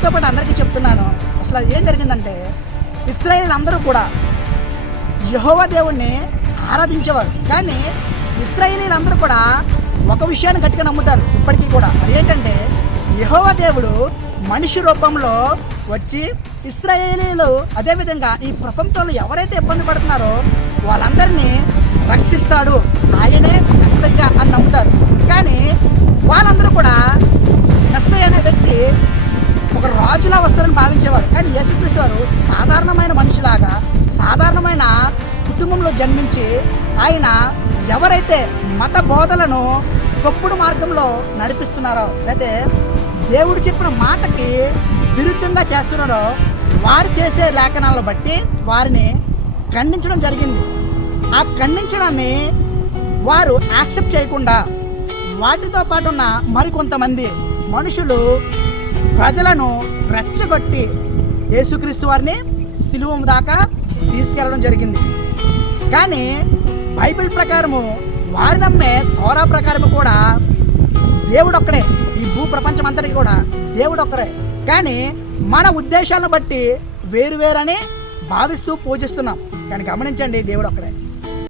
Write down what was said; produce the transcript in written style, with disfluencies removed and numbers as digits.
మీతో పాటు అందరికీ చెప్తున్నాను. అసలు ఏం జరిగిందంటే ఇశ్రాయేలు అందరూ కూడా యెహోవా దేవుణ్ణి ఆరాధించేవారు. కానీ ఇశ్రాయేలీలందరూ కూడా ఒక విషయాన్ని గట్టిగా నమ్ముతారు ఇప్పటికీ కూడా. అదేంటంటే యెహోవా దేవుడు మనిషి రూపంలో వచ్చి ఇశ్రాయేలీలు అదేవిధంగా ఈ ప్రపంచంలో ఎవరైతే ఇబ్బంది పడుతున్నారో వాళ్ళందరినీ రక్షిస్తాడు, ఆయనే మెస్సయ్య అని నమ్ముతారు. కానీ వాళ్ళందరూ కూడా మెస్సయ్య అనే వ్యక్తి ఒక రాజులా వస్తారని భావించేవారు. కానీ యేసుక్రీస్తు వారు సాధారణమైన మనిషిలాగా సాధారణమైన కుటుంబంలో జన్మించి ఆయన ఎవరైతే మత బోధలను తప్పుడు మార్గంలో నడిపిస్తున్నారో లేకపోతే దేవుడు చెప్పిన మాటకి విరుద్ధంగా చేస్తున్నారో వారు చేసే లేఖనాలను బట్టి వారిని ఖండించడం జరిగింది. ఆ ఖండించడాన్ని వారు యాక్సెప్ట్ చేయకుండా వాటితో పాటు ఉన్న మరికొంతమంది మనుషులు ప్రజలను రెచ్చగొట్టి యేసుక్రీస్తు వారిని సిలువ దాకా తీసుకెళ్ళడం జరిగింది. కానీ బైబిల్ ప్రకారము వారు నమ్మే తోరా ప్రకారము కూడా దేవుడు ఒక్కడే, ఈ భూ ప్రపంచం అంతటికి కూడా దేవుడు ఒక్కరే. కానీ మన ఉద్దేశాలను బట్టి వేరువేరని భావిస్తూ పూజిస్తున్నాం. కానీ గమనించండి, దేవుడు ఒక్కడే.